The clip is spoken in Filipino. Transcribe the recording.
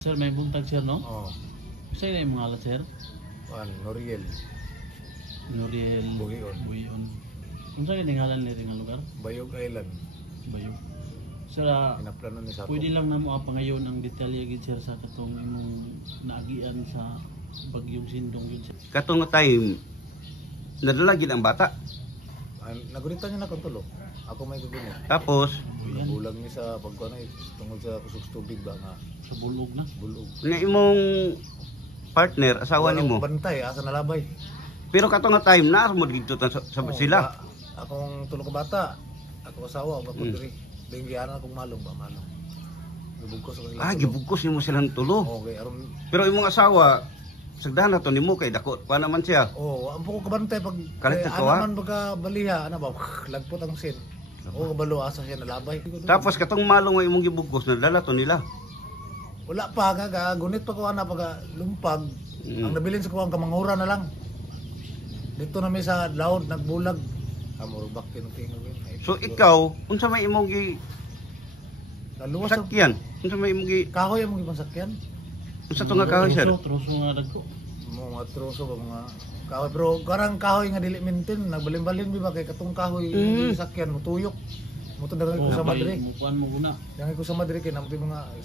Sir, may buntag sir, no? Oh, Sa'yo na yung mga alat, sir? Noriel, Noriel Buhion. Buhion. Kung saan yung ngalan nila nga lugar? Bayog Island. Bayo. Sir, Pinaplano ni Sako. pwede lang na mo pa ngayon ang detalye gid sir sa katong imong naagian sa bagyong Sindong yun, sir. Katong time nadala gid ang bata. Nagunitan niya na kung tulo. Ako may gugunit. Tapos Nabulag niya sa pagkuhan tungkol sa kusog tubig ba nga. Sa bulog na. Bulog. nga imong partner asawa nimo. Bantay, asa nalabay. Pero katong nga time na mo dito sa Oo, sila. Akong tulo ka bata. Ako asawa, ako Mm. diri. Benggihan akong malong ba malong. Gibugkos ako Ah, gibugkos nimo silang tulo. Okay, aron Pero imong asawa sagdahan na to nimo kay dako pa naman siya. ang puko kabantay pag Kalit na to, ha? man pagka baliha, ano ba? Lagpot ang sin. Oo, kabalo asa siya nalabay. Tapos katong malong nga imong gibugkos nadala to nila. Wala pa gaga, gunit pa ko ana pagka lumpag. Mm. Ang nabilin sa ko ang kamangura na lang. Dito na may sa laod nagbulag. Amor bak tinong-tingog yun. So ikaw unsa may imong Laluwas sa sakyan? Unsa may imong kahoy ang mga sakyan. unsa to nga kahoy sir? Troso nga dagko. Mga troso ba mga kahoy pero karang kahoy nga dili maintain nagbalin-balin ba kay katong kahoy Mm. sakyan mo tuyok. Mo to dagan ko sa Madrid. Mukuan mo guna. Dagan ko sa Madrid kay namti mga